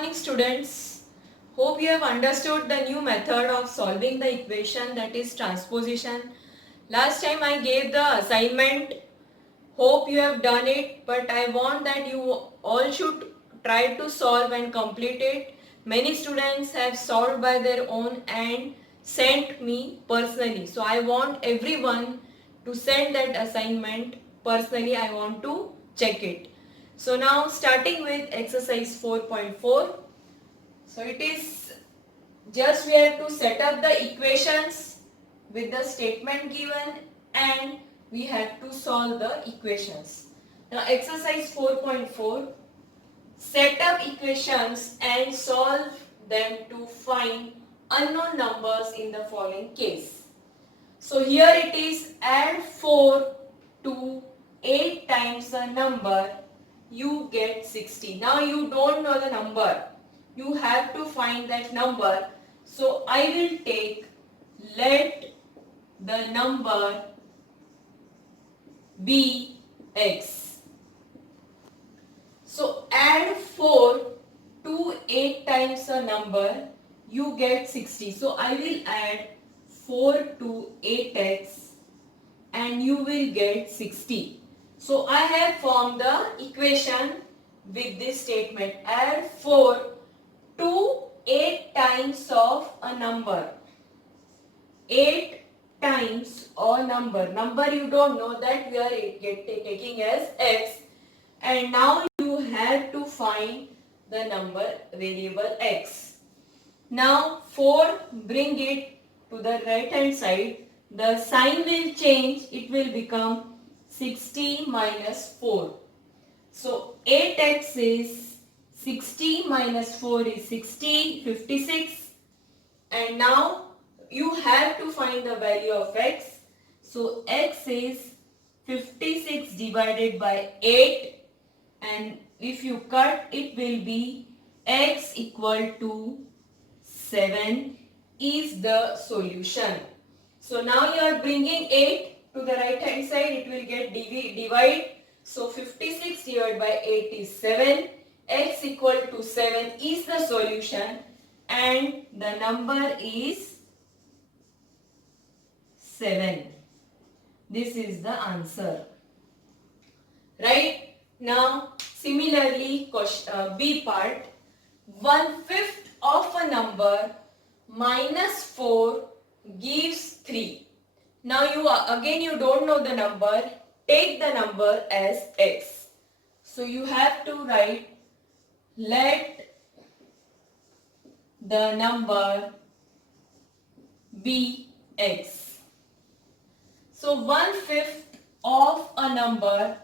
morning students. Hope you have understood the new method of solving the equation, that is transposition. Last time I gave the assignment. Hope you have done it, but I want that you all should try to solve and complete it. Many students have solved by their own and sent me personally. So I want everyone to send that assignment personally. I want to check it. So now starting with exercise 4.4. So it is just we have to set up the equations with the statement given and we have to solve the equations. Now exercise 4.4, set up equations and solve them to find unknown numbers in the following case. So here it is, add 4 to 8 times the number, you get 60. Now you don't know the number, you have to find that number. So I will take, let the number be x. So add 4 to 8 times a number, you get 60. So I will add 4 to 8x and you will get 60. So I have formed the equation with this statement, add 4 to 8 times of a number. 8 times a number. Number you don't know, that we are taking as x. And now you have to find the number variable x. Now 4, bring it to the right hand side. The sign will change. It will become 60 minus 4. So 8x is 60 minus 4 is 60, 56. And now you have to find the value of x. So x is 56 divided by 8. And if you cut, it will be x equal to 7 is the solution. So now you are bringing 8 to the right hand side, it will get divide. So 56 divided by 8 is 7. X equal to 7 is the solution and the number is 7. This is the answer. Right? Now similarly B part, 1/5 of a number minus 4 gives 3. Now you don't know the number, take the number as x. So you have to write, let the number be x. So 1/5 of a number,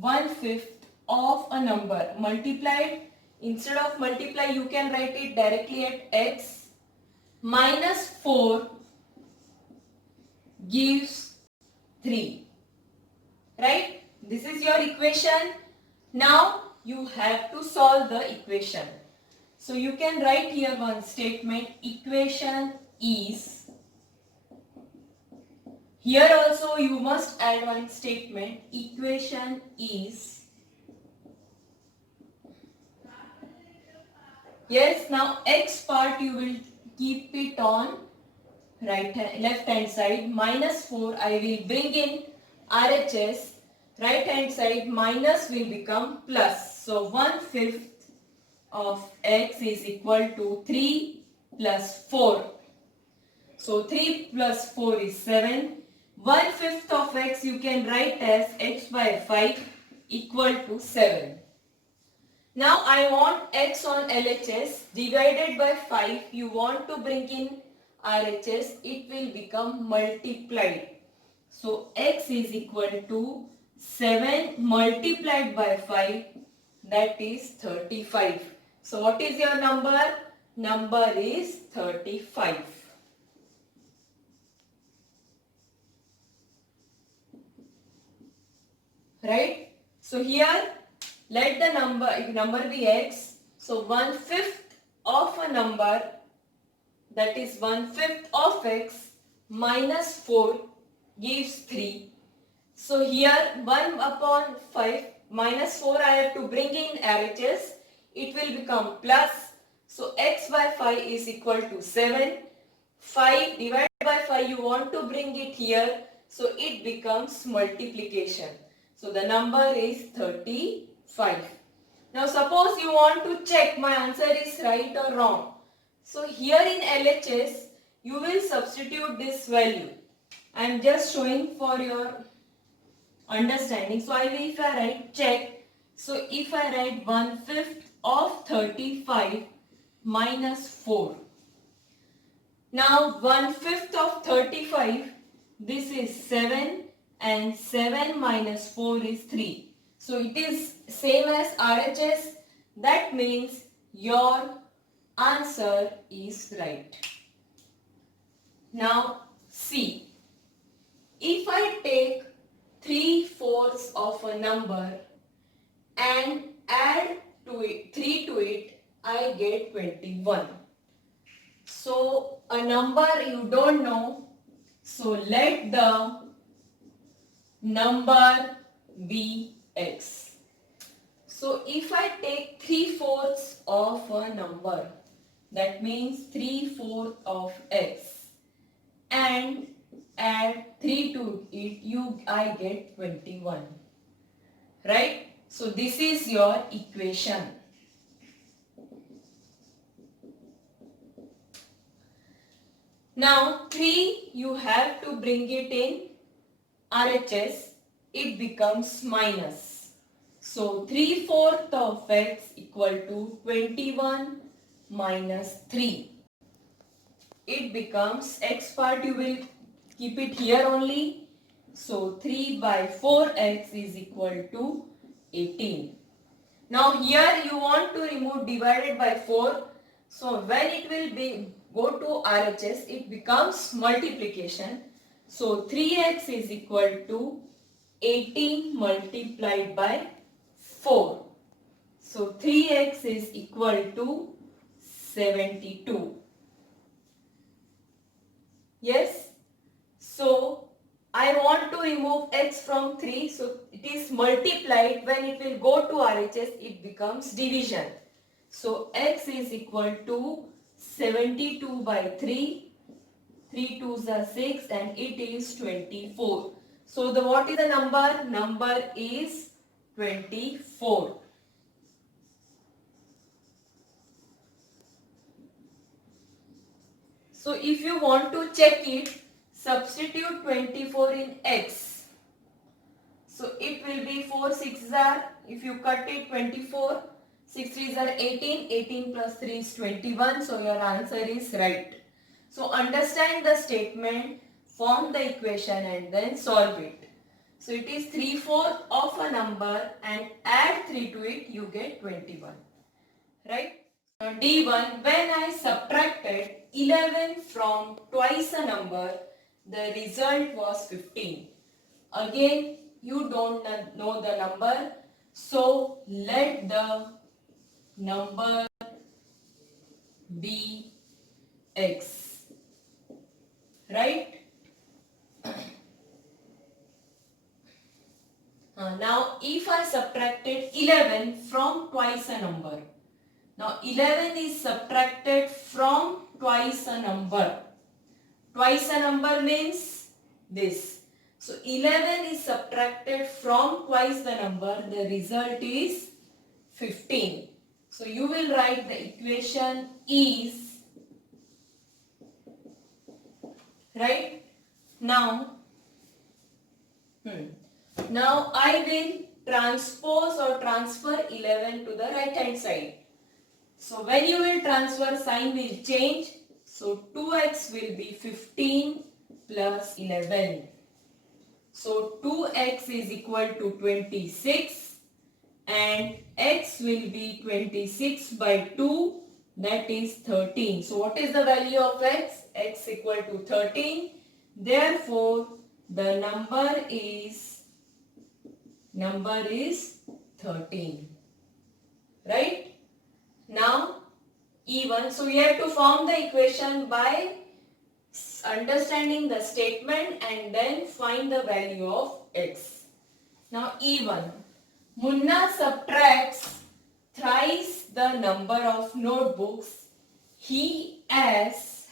1/5 of a number multiplied, instead of multiply you can write it directly at x, minus 4 gives 3. Right? This is your equation. Now you have to solve the equation. So you can write here one statement, equation is. Here also you must add one statement, equation is. Yes, now x part you will keep it on left hand side, minus 4 I will bring in RHS, right hand side minus will become plus. So 1/5 of x is equal to 3 plus 4. So 3 plus 4 is 7. 1/5 of x you can write as x by 5 equal to 7. Now I want x on LHS divided by 5. You want to bring in RHS, it will become multiplied. So x is equal to 7 multiplied by 5, that is 35. So what is your number? Number is 35. Right? So here let the number be x. So 1/5 of a number, that is 1/5 of x minus 4 gives 3. So here 1/5 minus 4 I have to bring in RHS. It will become plus. So x by 5 is equal to 7. 5 divided by 5 you want to bring it here. So it becomes multiplication. So the number is 35. Now suppose you want to check my answer is right or wrong. So here in LHS you will substitute this value. I am just showing for your understanding. So if I write check, so if I write 1/5 of 35 minus 4. Now 1/5 of 35, this is 7 and 7 minus 4 is 3. So it is same as RHS. That means your answer is right. Now see, if I take 3/4 of a number and add to it 3 to it, I get 21. So a number you don't know, so let the number be x. So if I take 3/4 of a number, that means 3/4 of x, and add 3 to it, I get 21. Right? So this is your equation. Now 3 you have to bring it in RHS, it becomes minus. So 3/4 of x equal to 21 minus 3. It becomes x part you will keep it here only. So 3 by 4x is equal to 18. Now here you want to remove divided by 4. So when it will be go to RHS, it becomes multiplication. So 3x is equal to 18 multiplied by 4. So 3x is equal to 72. Yes. So I want to remove x from 3. So it is multiplied. When it will go to RHS, it becomes division. So x is equal to 72 by 3. 3 2s are 6 and it is 24. So what is the number? Number is 24. So if you want to check it, substitute 24 in x. So it will be 4 6s are, if you cut it 24, 6 3s are 18, 18 plus 3 is 21. So your answer is right. So understand the statement, form the equation and then solve it. So it is 3/4 of a number and add 3 to it, you get 21. Right? Now D1, when I subtracted 11 from twice a number, the result was 15. Again, you don't know the number, so let the number be x. Right? Now if I subtracted 11 from twice a number. Now 11 is subtracted from twice a number. Twice a number means this. So 11 is subtracted from twice the number. The result is 15. So you will write the equation is, right? Now I will transpose or transfer 11 to the right hand side. So when you will transfer, sign will change. So 2x will be 15 plus 11. So 2x is equal to 26 and x will be 26 by 2, that is 13. So what is the value of x? X equal to 13. Therefore the number is 13. Right? Now E1, so we have to form the equation by understanding the statement and then find the value of x. Now E1, Munna subtracts thrice the number of notebooks he has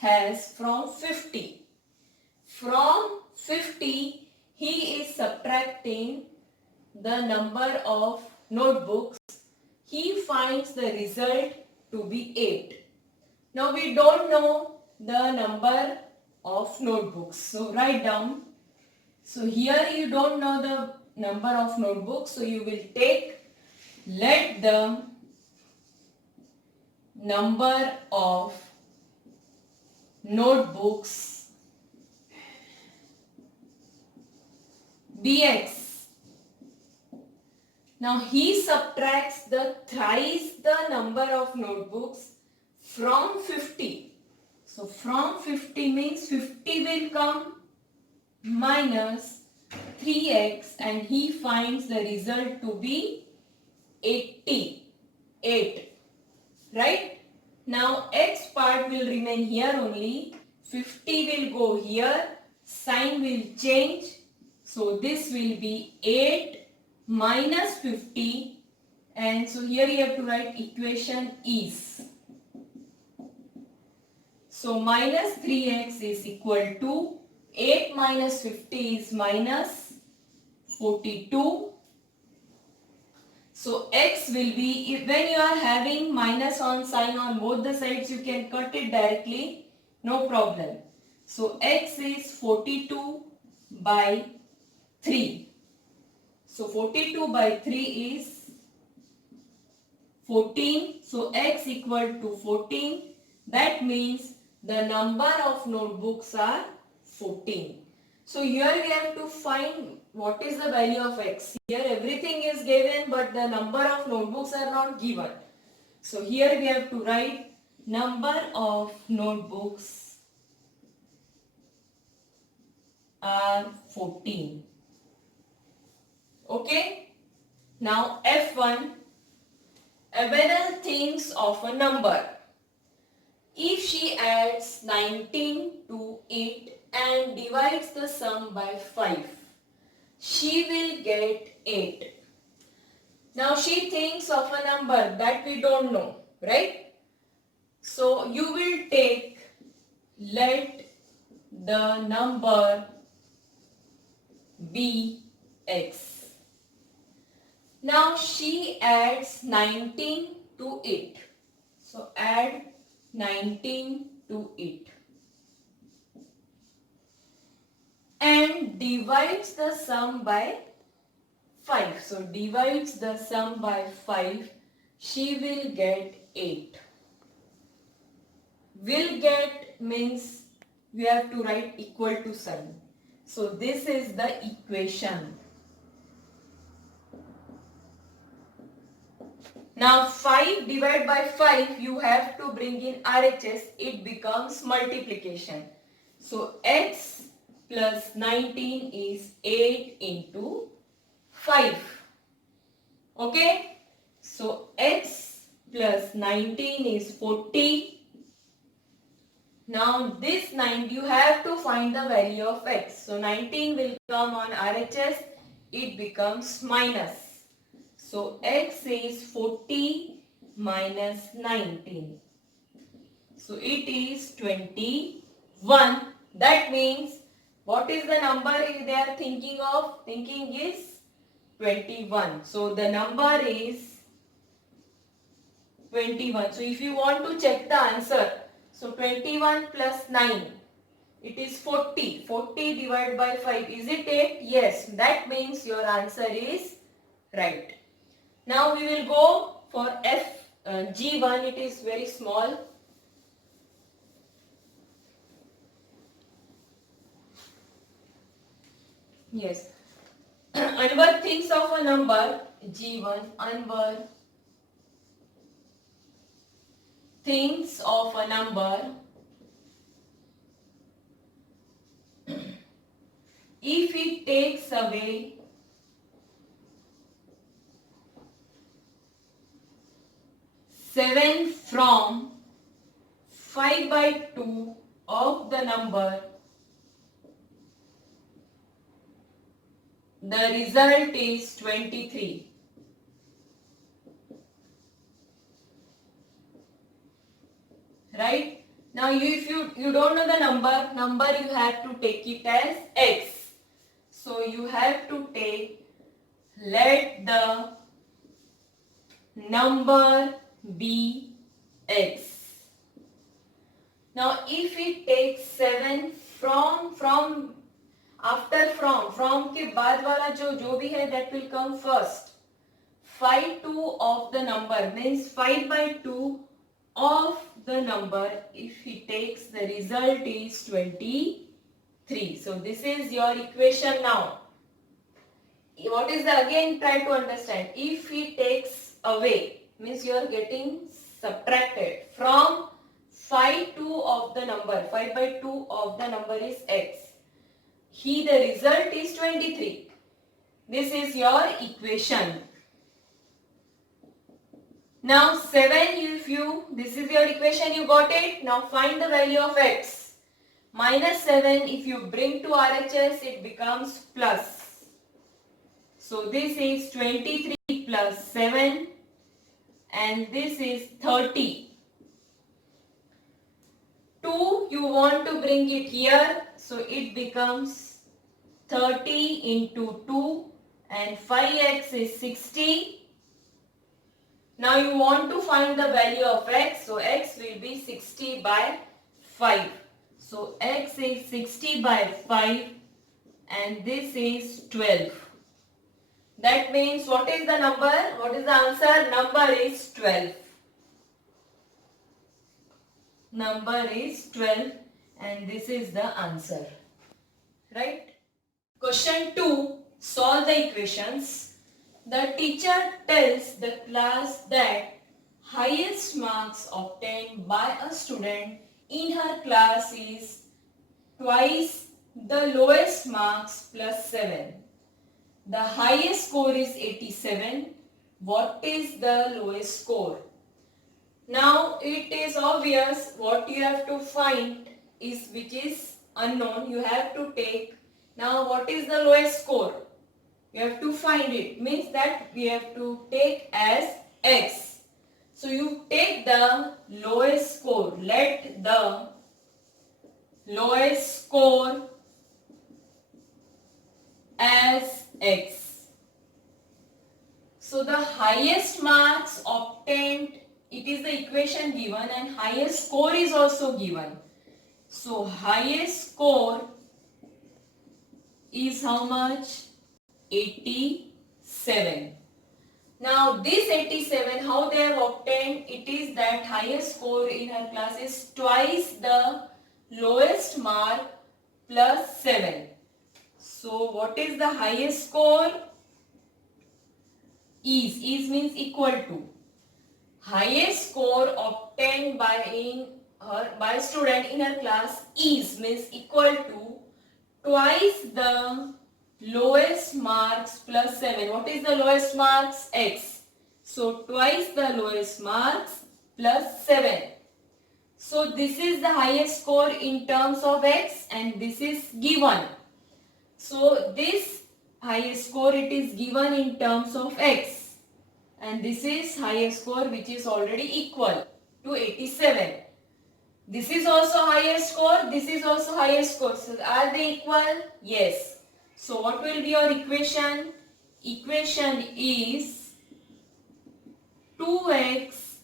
from 50. From 50, he is subtracting the number of notebooks. He finds the result to be 8. Now we don't know the number of notebooks. So write down. So here you don't know the number of notebooks. So you will take, let the number of notebooks be x. Now he subtracts the thrice the number of notebooks from 50. So from 50 means 50 will come minus 3x and he finds the result to be 88. Right? Now x part will remain here only. 50 will go here. Sign will change. So this will be 8 minus 50, and so here you have to write equation is. So minus 3x is equal to 8 minus 50 is minus 42. So x will be, when you are having minus on sign on both the sides, you can cut it directly, no problem. So x is 42 by 3. So 42 by 3 is 14. So x equal to 14. That means the number of notebooks are 14. So here we have to find what is the value of x. Here everything is given but the number of notebooks are not given. So here we have to write number of notebooks are 14. Okay. Now F1. Abedal thinks of a number. If she adds 19 to it and divides the sum by 5, she will get 8. Now she thinks of a number that we don't know, right? So you will take, let the number be x. Now she adds 19 to it. So add 19 to it. And divides the sum by 5. So divides the sum by 5. She will get 8. Will get means we have to write equal to sign. So this is the equation. Now 5 divided by 5, you have to bring in RHS, it becomes multiplication. So x plus 19 is 8 into 5. Okay? So x plus 19 is 40. Now this 9, you have to find the value of x. So 19 will come on RHS, it becomes minus. So x is 40 minus 19. So it is 21. That means what is the number they are thinking of? Thinking is 21. So the number is 21. So if you want to check the answer, so 21 plus 9, it is 40. 40 divided by 5, is it 8? Yes, that means your answer is right. Now we will go for G1, it is very small. Yes. Anwar thinks of a number, G1, Anwar thinks of a number. If it takes away 7 from 5 by 2 of the number, the result is 23. right? Now if you don't know the number you have to take it as x. So you have to take, let the number be x. Now if we take 7 from after from के बाद वाला जो भी है that will come first. 5 2 of the number means 5 by 2 of the number, if he takes, the result is 23. So this is your equation now. What is the, again try to understand, if he takes away means you are getting subtracted from 5 2 of the number, 5 by 2 of the number is x. The result is 23. This is your equation. Now 7, this is your equation, you got it. Now find the value of x. Minus 7, if you bring to RHS, it becomes plus. So this is 23 plus 7 and this is 30. 2 you want to bring it here, so it becomes 30 into 2 and 5x is 60. Now you want to find the value of x, so x will be 60 by 5. So x is 60 by 5 and this is 12. That means what is the number? What is the answer? Number is 12. Number is 12 and this is the answer. Right? Question 2. Solve the equations. The teacher tells the class that highest marks obtained by a student in her class is twice the lowest marks plus 7. The highest score is 87. What is the lowest score? Now it is obvious what you have to find is which is unknown. You have to take. Now what is the lowest score? You have to find it. Means that we have to take as x. So you take the lowest score. Let the lowest score as x. So the highest marks obtained, it is the equation given and highest score is also given. So highest score is how much? 87. Now this 87, how they have obtained? It is that highest score in her class is twice the lowest mark plus 7. So what is the highest score? Is means equal to. Highest score obtained by student in her class is means equal to twice the lowest marks plus 7. What is the lowest marks? X. So twice the lowest marks plus 7. So this is the highest score in terms of x and this is given. So this highest score it is given in terms of x and this is highest score which is already equal to 87. This is also highest score, this is also highest score. So are they equal? Yes. So what will be your equation? Equation is 2x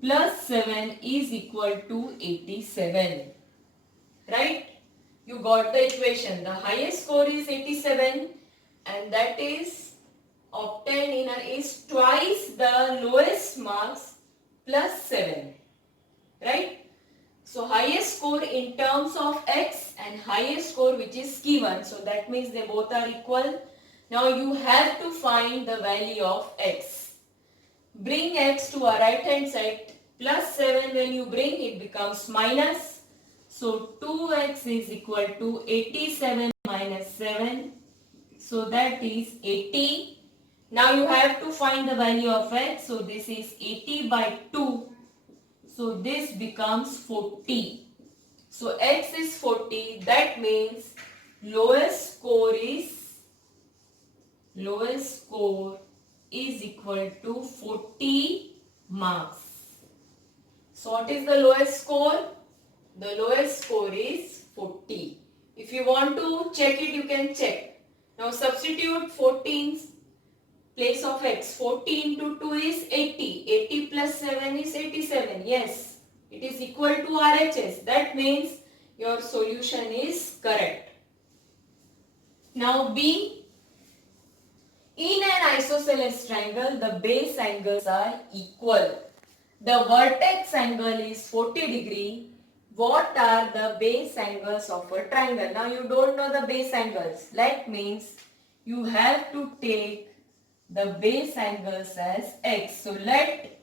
plus 7 is equal to 87. Right? You got the equation. The highest score is 87 and that is obtained in is twice the lowest marks plus 7. Right? So highest score in terms of x and highest score which is given. So that means they both are equal. Now you have to find the value of x. Bring x to our right hand side. Plus 7 when you bring it becomes minus. So 2x is equal to 87 minus 7. So that is 80. Now you have to find the value of x. So this is 80 by 2. So this becomes 40. So x is 40. That means lowest score is equal to 40 marks. So what is the lowest score? The lowest score is 40. If you want to check it, you can check. Now substitute 14's place of x. 40 into 2 is 80. 80 plus 7 is 87. Yes, it is equal to RHS. That means your solution is correct. Now B. In an isosceles triangle, the base angles are equal. The vertex angle is 40 degree. What are the base angles of a triangle? Now you don't know the base angles. That means you have to take the base angles as x. So let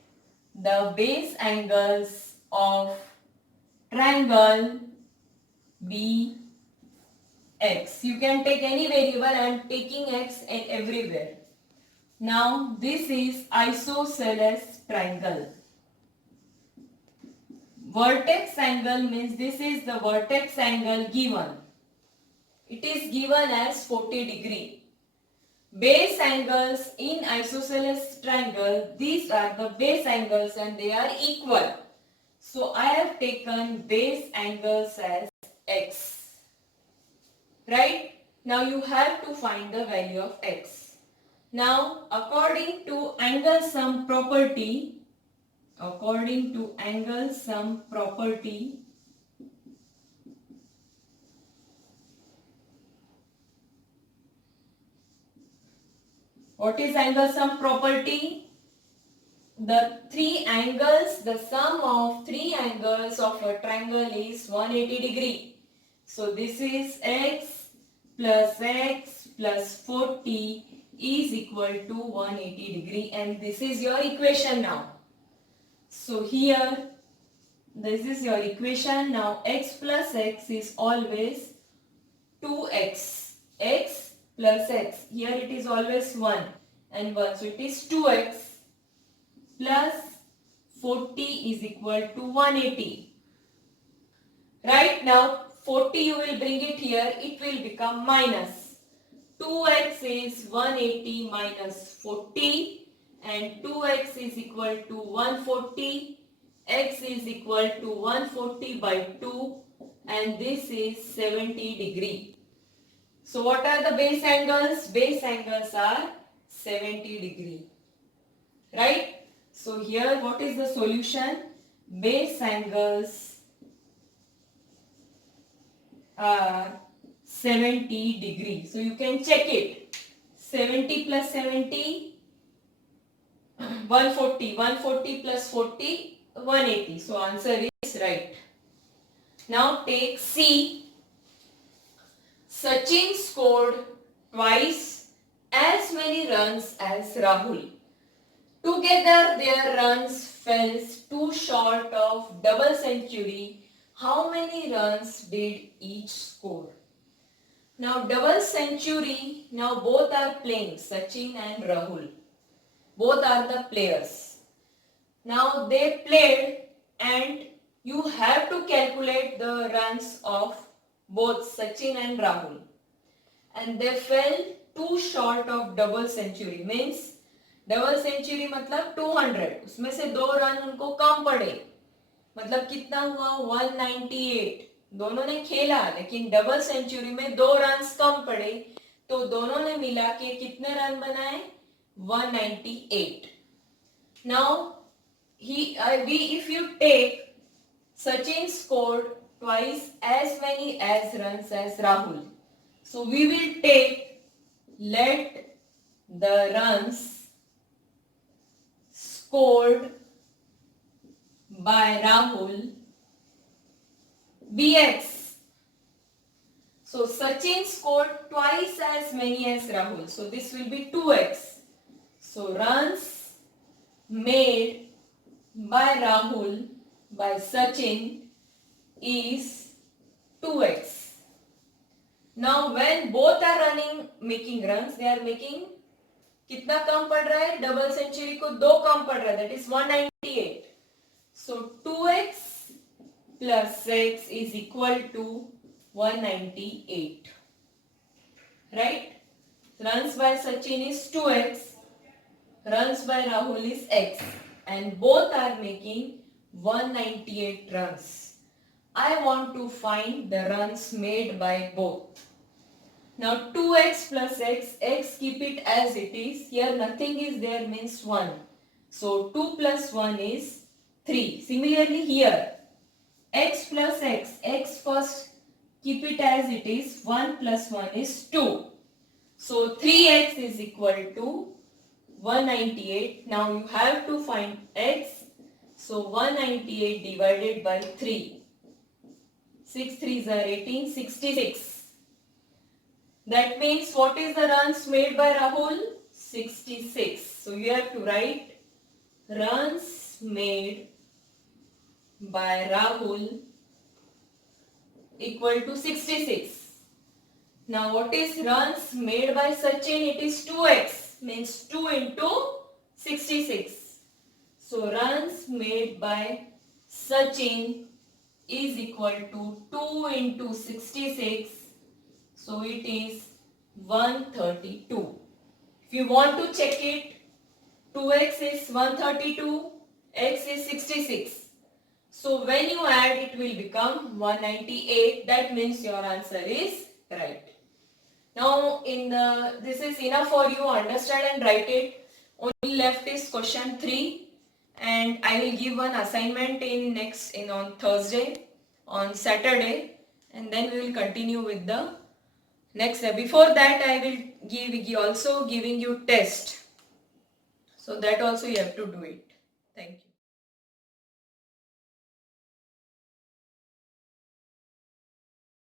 the base angles of triangle be x. You can take any variable. I am taking x in everywhere. Now this is isosceles triangle. Vertex angle means this is the vertex angle given. It is given as 40 degree. Base angles in isosceles triangle, these are the base angles and they are equal. So I have taken base angles as x. Right? Now you have to find the value of x. Now according to angle sum property, what is angle sum property? The sum of three angles of a triangle is 180 degree. So this is x plus 40 is equal to 180 degree, and this is your equation now. So here this is your equation. Now x plus x is always 2x. X plus x. Here it is always 1 and 1. So it is 2x plus 40 is equal to 180. Right, now 40 you will bring it here. It will become minus. 2x is 180 minus 40 and 2x is equal to 140. X is equal to 140 by 2 and this is 70 degree. So what are the base angles? Base angles are 70 degree. Right? So here what is the solution? Base angles are 70 degree. So you can check it. 70 plus 70, 140. 140 plus 40, 180. So answer is right. Now take C. Sachin scored twice as many runs as Rahul. Together their runs fell too short of double century. How many runs did each score? Now double century, now both are playing, Sachin and Rahul. Both are the players. Now they played and you have to calculate the runs of both Sachin and Rahul. And they fell too short of double century. Means double century मतलब 200, उसमें से 2 run उनको कम पड़े. मतलब कितना हुआ? 198. दोनों ने खेला लेकिन डबल सेंचुरी में 2 रन कम पड़े, तो दोनों ने मिला के कितने रन बनाए? 198. Now if you take Sachin scored twice as many as runs as Rahul. So we will take, let the runs scored by Rahul be x. So Sachin scored twice as many as Rahul. So this will be 2x. So runs made by Rahul by Sachin is 2x. Now when both are running making runs, they are making कितना कम पड़ रहा है? Double century को 2 कम पड़ रहा है, that is 198. So 2x plus x is equal to 198. Right? Runs by Sachin is 2x, runs by Rahul is x, and both are making 198 runs. I want to find the runs made by both. Now 2x plus x keep it as it is. Here nothing is there means 1. So 2 plus 1 is 3. Similarly here x plus x first keep it as it is. 1 plus 1 is 2. So 3x is equal to 198. Now you have to find x. So 198 divided by 3. 6 3s are 18, 66. That means what is the runs made by Rahul? 66. So you have to write runs made by Rahul equal to 66. Now what is runs made by Sachin? It is 2x, means 2 into 66. So runs made by Sachin is equal to 2 into 66. So it is 132. If you want to check it, 2x is 132, x is 66. So when you add, it will become 198. That means your answer is right. Now this is enough for you. Understand and write it. Only left is question 3, and I will give one assignment on Thursday, on Saturday, and then we will continue with the next. Before that, I will also giving you test. So that also you have to do it. Thank you.